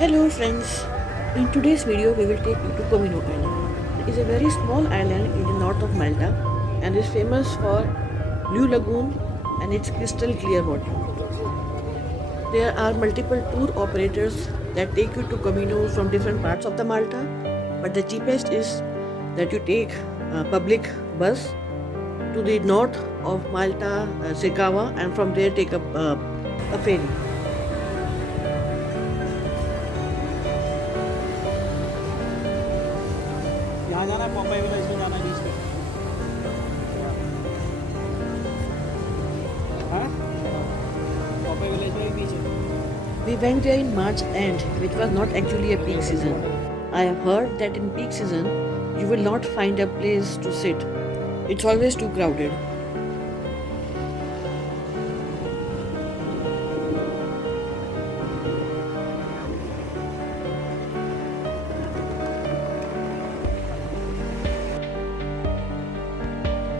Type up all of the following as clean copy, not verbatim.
Hello friends, in today's video we will take you to Comino Island. It is a very small island in the north of Malta and is famous for Blue Lagoon and its crystal clear water. There are multiple tour operators that take you to Comino from different parts of the Malta, but the cheapest is that you take a public bus to the north of Malta, Sikawa, and from there take a ferry. यहाँ जाना है पॉपाई village में जाना है बीच पे हाँ पॉपाई village में भी बीच है We went there in March end, which was not actually a peak season. I have heard that in peak season, you will not find a place to sit. It's always too crowded.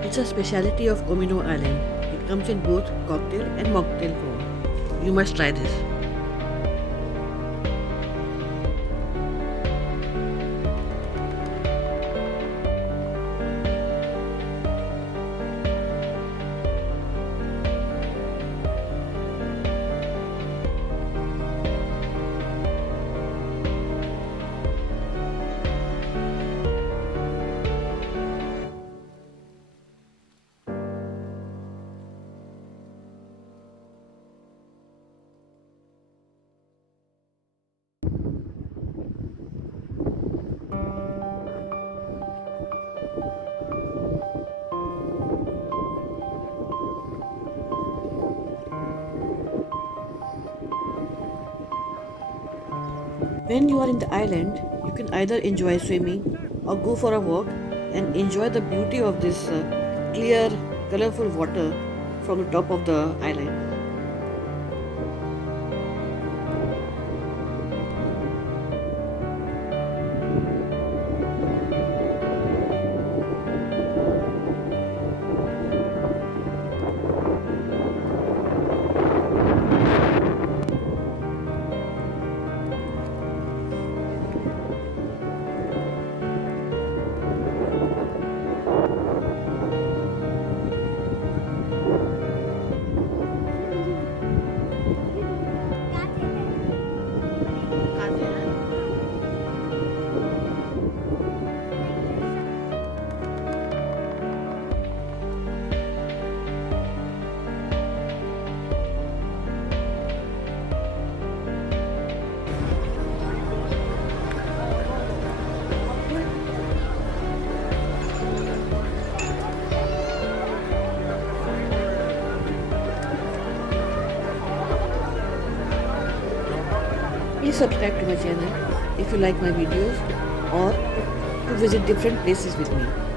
It's a specialty of Comino Island. It comes in both cocktail and mocktail form. You must try this. When you are in the island, you can either enjoy swimming or go for a walk and enjoy the beauty of this clear, colorful water from the top of the island. Please subscribe to my channel if you like my videos or to visit different places with me.